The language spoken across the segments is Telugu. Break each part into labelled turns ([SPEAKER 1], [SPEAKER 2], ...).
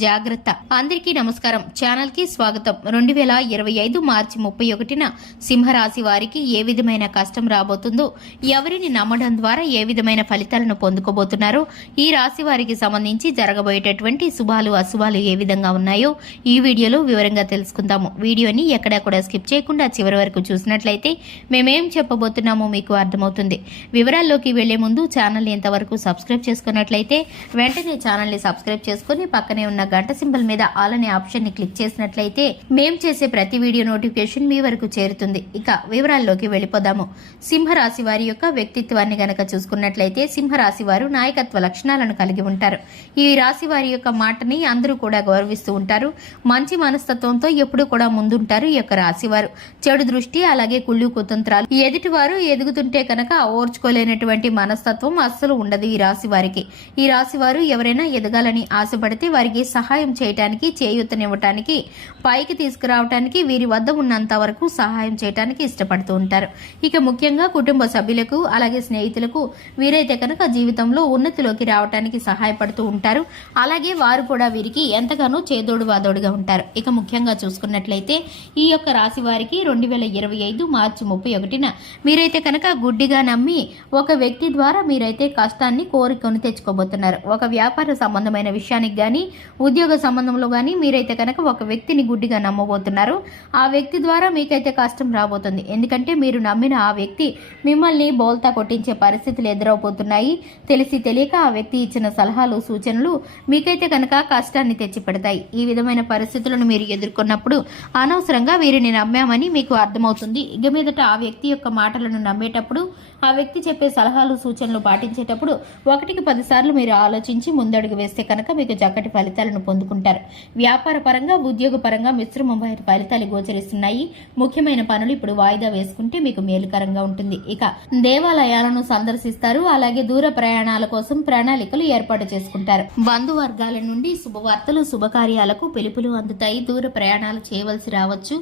[SPEAKER 1] జాగ్రత్త. అందరికీ నమస్కారం. ఛానల్కి స్వాగతం. రెండు వేల ఇరవై ఐదు మార్చి ముప్పై ఒకటిన సింహరాశి వారికి ఏ విధమైన కష్టం రాబోతుందో ఎవరిని నమ్మడం ద్వారా ఏ విధమైన ఫలితాలను పొందుకోబోతున్నారో ఈ రాశి వారికి సంబంధించి జరగబోయేటటువంటి శుభాలు అశుభాలు ఏ విధంగా ఉన్నాయో ఈ వీడియోలో వివరంగా తెలుసుకుందాము. వీడియోని ఎక్కడా కూడా స్కిప్ చేయకుండా చివరి వరకు చూసినట్లయితే మేమేం చెప్పబోతున్నామో మీకు అర్థమవుతుంది. వివరాల్లోకి వెళ్ళే ముందు ఛానల్ ఎంతవరకు సబ్స్క్రైబ్ చేసుకున్నట్లయితే వెంటనే ఛానల్ని సబ్స్క్రైబ్ చేసుకుని పక్కనే ఉన్న గంట సింబల్ మీద ఆల్ అనే ఆప్షన్ని క్లిక్ చేసినట్లయితే మేం చేసే ప్రతి వీడియో నోటిఫికేషన్ మీ వరకు చేరుతుంది. ఇక వివరాల్లోకి వెళ్ళిపోదాము. సింహరాశి వారి యొక్క వ్యక్తిత్వాన్ని గనక చూసుకున్నట్లయితే సింహరాశి వారు నాయకత్వ లక్షణాలను కలిగి ఉంటారు. ఈ రాశి వారి యొక్క మాటని అందరూ కూడా గౌరవిస్తూ ఉంటారు. మంచి మనస్తత్వంతో ఎప్పుడూ కూడా ముందుంటారు ఈ యొక్క రాశి వారు. చెడు దృష్టి అలాగే కుళ్ళు కుతంత్రాలు ఎదుటివారు ఎదుగుతుంటే కనుక ఓర్చుకోలేనటువంటి మనస్తత్వం అస్సలు ఉండదు ఈ రాశి వారికి. ఈ రాశి వారు ఎవరైనా ఎదగాలని ఆశపడితే వారికి సహాయం చేయటానికి చేయూతనివ్వటానికి పైకి తీసుకురావటానికి వీరి వద్ద ఉన్నంత వరకు సహాయం చేయటానికి ఇష్టపడుతూ ఉంటారు. ఇక ముఖ్యంగా కుటుంబ సభ్యులకు అలాగే స్నేహితులకు వీరైతే కనుక జీవితంలో ఉన్నతిలోకి రావటానికి సహాయపడుతూ ఉంటారు. అలాగే వారు కూడా వీరికి ఎంతగానో చేదోడు వాదోడుగా ఉంటారు. ఇక ముఖ్యంగా చూసుకున్నట్లయితే ఈ యొక్క రాశి వారికి రెండు వేల ఇరవై ఐదు మార్చి ముప్పై ఒకటిన మీరైతే కనుక గుడ్డిగా నమ్మి ఒక వ్యక్తి ద్వారా మీరైతే కష్టాన్ని కోరికొని తెచ్చుకోబోతున్నారు. ఒక వ్యాపార సంబంధమైన విషయానికి కానీ ఉద్యోగ సంబంధంలో కానీ మీరైతే కనుక ఒక వ్యక్తిని గుడ్డిగా నమ్మబోతున్నారు. ఆ వ్యక్తి ద్వారా మీకైతే కష్టం రాబోతుంది. ఎందుకంటే మీరు నమ్మిన ఆ వ్యక్తి మిమ్మల్ని బోల్తా కొట్టించే పరిస్థితులు ఎదురవబోతున్నాయి తెలిసి తెలియక ఆ వ్యక్తి ఇచ్చిన సలహాలు సూచనలు మీకైతే కనుక కష్టాన్ని తెచ్చిపెడతాయి. ఈ విధమైన పరిస్థితులను మీరు ఎదుర్కొన్నప్పుడు అనవసరంగా వీరిని నమ్మామని మీకు అర్థమవుతుంది. ఇక మీదట ఆ వ్యక్తి యొక్క మాటలను నమ్మేటప్పుడు ఆ వ్యక్తి చెప్పే సలహాలు సూచనలు పాటించేటప్పుడు ఒకటికి పదిసార్లు మీరు ఆలోచించి ముందడుగు వేస్తే కనుక మీకు చక్కటి ఫలితాలను పొందుకుంటారు. వ్యాపార పరంగా ఉద్యోగ పరంగా మిశ్రమ ఫలితాలు గోచరిస్తున్నాయి. ముఖ్యమైన పనులు ఇప్పుడు వాయిదా వేసుకుంటే మీకు మేలుకరంగా ఉంటుంది. ఇక దేవాలయాలను సందర్శిస్తారు. అలాగే దూర ప్రయాణాల కోసం ప్రణాళికలు ఏర్పాటు చేసుకుంటారు. బంధువర్గాల నుండి శుభవార్తలు శుభకార్యాలకు పిలుపులు అందుతాయి. దూర ప్రయాణాలు చేయవలసి రావచ్చు.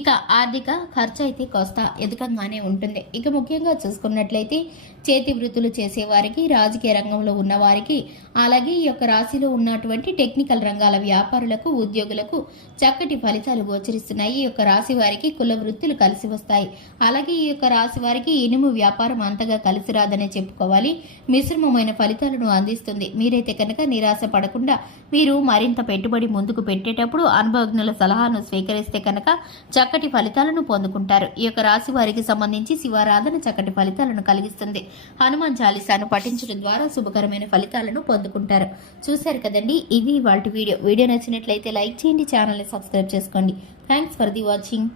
[SPEAKER 1] ఇక ఆర్థిక ఖర్చు అయితే కాస్త ఎదుకంగానే ఉంటుంది. ఇక ముఖ్యంగా చూసుకున్నట్లయితే చేతి వృత్తులు చేసేవారికి రాజకీయ రంగంలో ఉన్నవారికి అలాగే ఈ యొక్క రాశిలో ఉన్నటువంటి టెక్నిక్ టెక్నికల్ రంగాల వ్యాపారులకు ఉద్యోగులకు చక్కటి ఫలితాలు గోచరిస్తున్నాయి. ఈ యొక్క రాశి వారికి కుల వృత్తులు కలిసి వస్తాయి. అలాగే ఈ యొక్క రాశి వారికి ఇనుము వ్యాపారం అంతగా కలిసి రాదనే చెప్పుకోవాలి. మిశ్రమమైన ఫలితాలను అందిస్తుంది. మీరైతే కనుక నిరాశ పడకుండా మీరు మరింత పెట్టుబడి ముందుకు పెట్టేటప్పుడు అనుభవజ్ఞుల సలహాను స్వీకరిస్తే కనుక చక్కటి ఫలితాలను పొందుకుంటారు. ఈ యొక్క రాశి వారికి సంబంధించి శివారాధన చక్కటి ఫలితాలను కలిగిస్తుంది. హనుమాన్ చాలీసాను పఠించడం ద్వారా శుభకరమైన ఫలితాలను పొందుకుంటారు. చూశారు కదండి ఇది ఇవాళ వీడియో. వీడియో నచ్చినట్లయితే లైక్ చేయండి ఛానల్ని సబ్స్క్రైబ్ చేసుకోండి. Thanks for the watching